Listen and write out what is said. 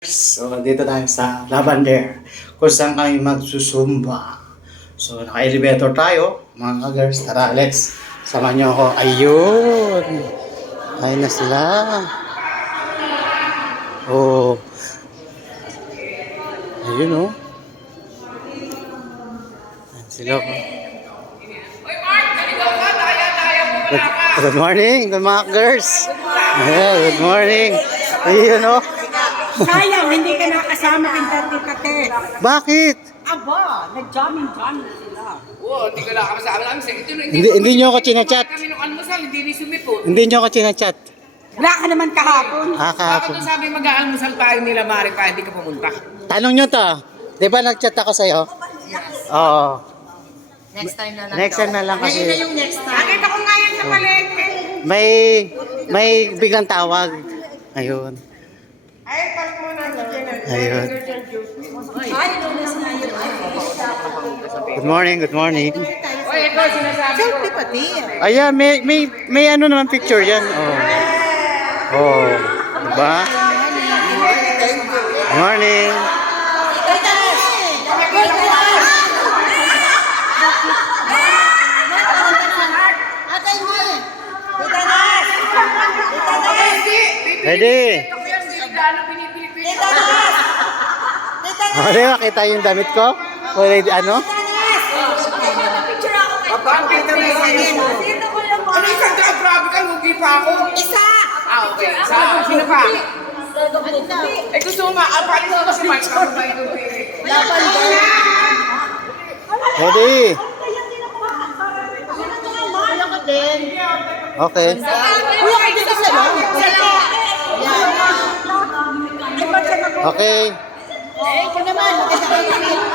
So, dito tayo sa Lavender kung saan kami magsusumba. So, naka-elevator tayo, mga girls. Tara, let's. Sama nyo ako. Ayun. Ayun na sila. Oh. Ayun, oh. Ayun sila, oh. Good morning, mga girls. Yeah, good morning. Ayun, oh. Sayang, hindi ka nakasama kay Dati Kate. Bakit? Aba, nag-jamming sila. Oo, hindi ko lang kasama namin. Hindi nyo ako chinachat. Kami nung almusal, hindi rin sumipot. Hindi nyo ako chinachat. Wala ka naman kahapon. Ah, Bakit kahapon. nung sabi mag-aalmusal tayo nila, Mari, pa hindi ka pumunta? Tanong nyo to. Di ba nag-chat ako sa'yo? Oo. Next time na lang. Next time na lang Ngayon na kasi yung next time. Nakita ko nga yan sa palengke. may biglang tawag. Ayun. Ay, pag mo na Ayun. Ay, lunas na yun. Good morning, good morning. Oy, ito, sinasabi ko. Selfie pati. Ayan, may ano naman picture yan. Oh. Oh. Diba? Good morning. Ready? Ako yung sinigalo, pinipili. Oh, di ba kita yung damit ko? O, ano? Ano isang grabe ka, lugi pa ako. Isa! Ah, okay. Sino pa? Eh gusto mo paano mo si Mike? Ako ba yung pili? Ready? Okay. Kuya, kayo dito sa loob. Okay. Eh, ito naman.